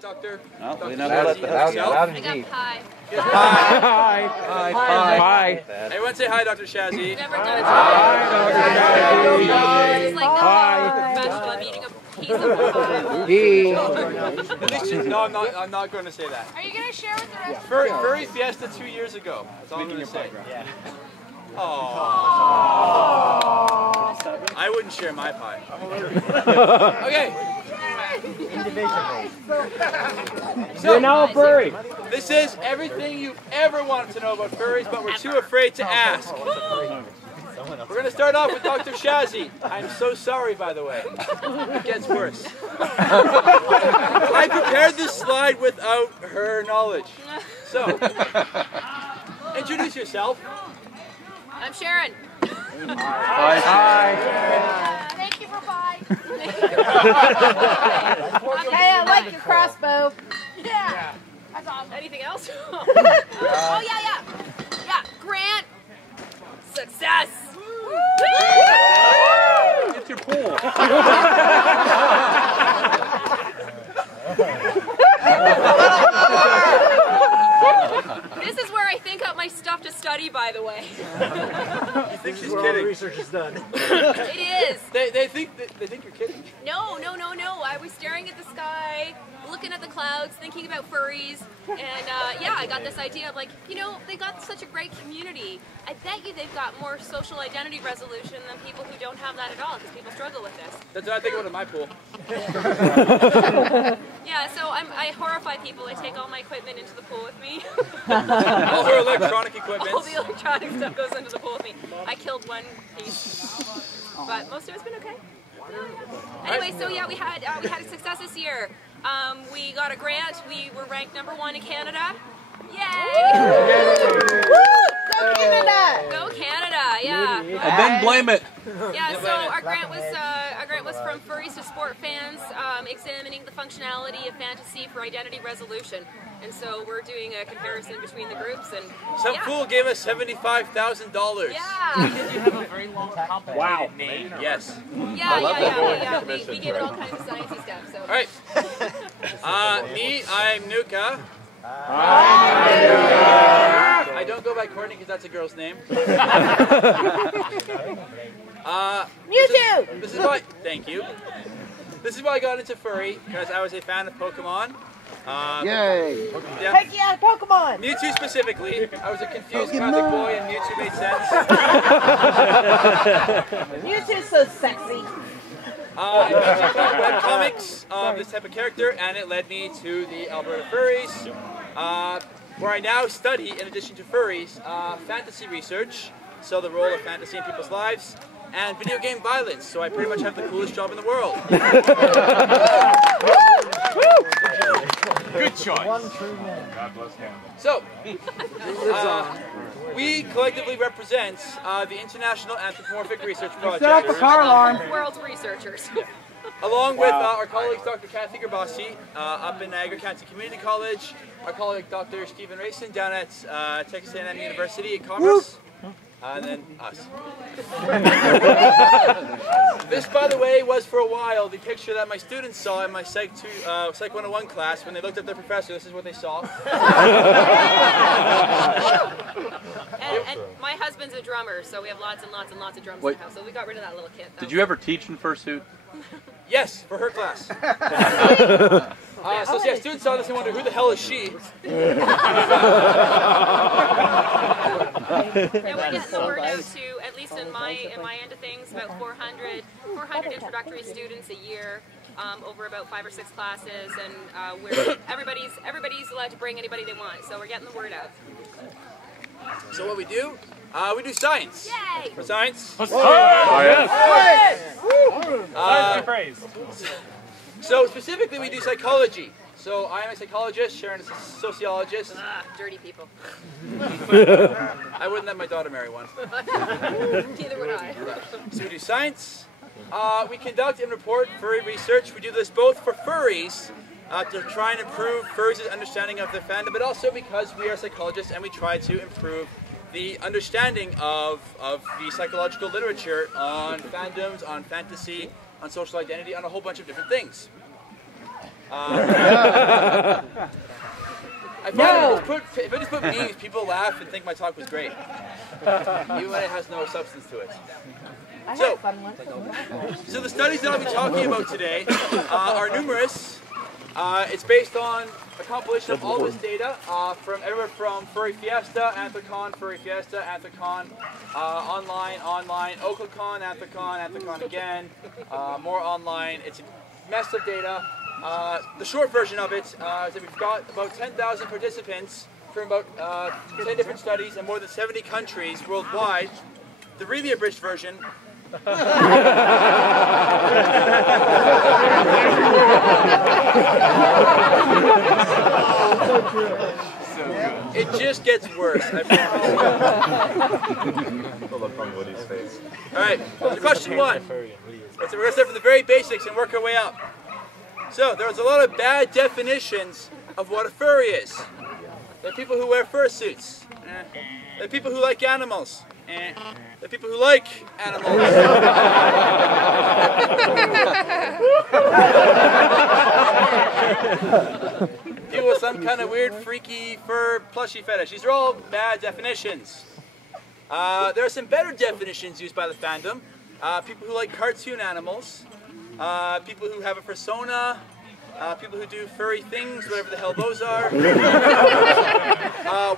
Doctor. Loud and deep. Hi. Hi. Everyone say hi, Dr. Shazzy. Never done it. Hi, Dr. Shazzy. It's like professional. I'm eating a piece of pie. No, I'm not going to say that. Are you going to share with the rest? Furry Fiesta 2 years ago. That's all I'm going to say. Aww. I wouldn't share my pie. Okay. So, you're now a furry. This is everything you've ever wanted to know about furries, but we're too afraid to ask. We're going to start off with Dr. Shazzy. I'm so sorry, by the way. It gets worse. I prepared this slide without her knowledge. So, introduce yourself. I'm Sharon. Hi. Thank you for pie. Hey, I like your crossbow. Yeah. That's awesome. Anything else? Oh, yeah. Yeah, Grant. Success. It's your pool. This is where I think out my stuff to study, by the way. You think she's kidding? Research is done. It is. They think you're kidding. No. I was staring at the sky, looking at the clouds, thinking about furries, and yeah, I got this idea of like, you know, they got such a great community. I bet you they've got more social identity resolution than people who don't have that at all, because people struggle with this. That's what I think about in my pool. Yeah, so I horrify people. I take all my equipment into the pool with me. All her electronic equipment. All the electronic stuff goes into the pool with me. I killed one piece, but most of it's been okay. Anyway, so yeah, we had a success this year. We got a grant. We were ranked #1 in Canada. Yay! Go Canada! Go Canada! Yeah. And then blame it. Yeah. So our grant was from Furries to Sport fans, examining the functionality of fantasy for identity resolution. And so we're doing a comparison between the groups, and Some fool gave us $75,000. Yeah. Did you have a very long complicated name? Yes. Yeah. We gave it all kinds of sciencey stuff. So. All right. Me, I'm Nuka. I don't go by Courtney because that's a girl's name. Mewtwo! This is why. Thank you. This is why I got into furry, because I was a fan of Pokemon. Yay! Yeah. Heck yeah, Pokemon! Mewtwo specifically. I was a confused Catholic boy, and Mewtwo made sense. Mewtwo's so sexy. I read comics of this type of character, and it led me to the Alberta Furries, where I now study, in addition to furries, fantasy research, so the role of fantasy in people's lives, and video game violence, so I pretty much have the coolest job in the world. Good choice. One true man. God bless Canada. So, we collectively represent the International Anthropomorphic Research Project. Set up the car alarm. World's researchers. Along with our colleagues Dr. Kathy Gerbasi up in Niagara County Community College, our colleague Dr. Stephen Rayson down at Texas A&M University in Commerce, and then us. This, by the way, was for a while the picture that my students saw in my Psych 101 class when they looked at their professor. This is what they saw. And my husband's a drummer, so we have lots and lots and lots of drums in the house. So we got rid of that little kid. Did you ever teach in fursuit? Yes, for her class. So yeah, students saw this and wondered, who the hell is she? Yeah, we get the word out to, at least in my end of things, about 400 introductory students a year, over about 5 or 6 classes, and everybody's allowed to bring anybody they want. So we're getting the word out. So what we do science. Yay! For science. Praise. So specifically, we do psychology. So I am a psychologist. Sharon is a sociologist. Dirty people. I wouldn't let my daughter marry one. Neither would I. So we do science. We conduct and report furry research. We do this both for furries to try and improve furries' understanding of their fandom, but also because we are psychologists and we try to improve the understanding of the psychological literature on fandoms, on fantasy, on social identity, on a whole bunch of different things. I find if I just put memes, people laugh and think my talk was great, even when it has no substance to it. So the studies that I'll be talking about today are numerous. It's based on a compilation of all this data from everywhere from Furry Fiesta, Anthropomorphic, Furry Fiesta, Anthropomorphic, online, Oklacon, Anthropomorphic again, more online. It's a mess of data. The short version of it is that we've got about 10,000 participants from about 10 different studies in more than 70 countries worldwide. The really abridged version it just gets worse, I promise. Alright, so question one. We're going to start from the very basics and work our way up. So, there's a lot of bad definitions of what a furry is. There are people who wear fursuits. There are people who like animals. There are people who like animals. People with some kind of weird, freaky fur plushie fetish. These are all bad definitions. There are some better definitions used by the fandom. People who like cartoon animals. People who have a persona. People who do furry things, whatever the hell those are.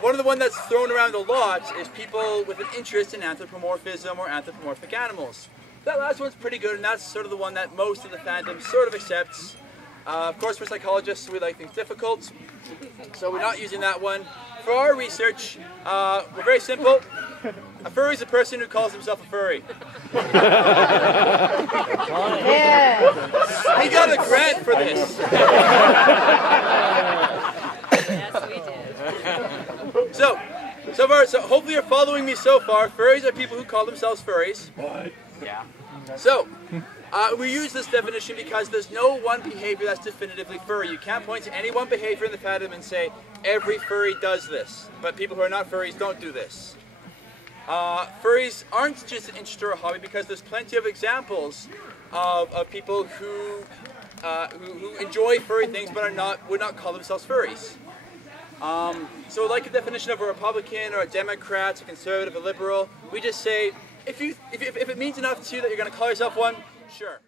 One of the ones that's thrown around a lot is people with an interest in anthropomorphism or anthropomorphic animals. That last one's pretty good, and that's sort of the one that most of the fandom sort of accepts. Of course, for psychologists, we like things difficult, so we're not using that one. For our research, we're very simple. A furry is a person who calls himself a furry. Yeah. We got a grant for this. Yes, we did. So hopefully you're following me so far. Furries are people who call themselves furries. Yeah. So, we use this definition because there's no one behavior that's definitively furry. You can't point to any one behavior in the fandom and say, every furry does this, but people who are not furries don't do this. Furries aren't just an interest or a hobby because there's plenty of examples of people who enjoy furry things but would not call themselves furries. So like a definition of a Republican or a Democrat, a conservative, a liberal, we just say, if it means enough to you that you're going to call yourself one, sure.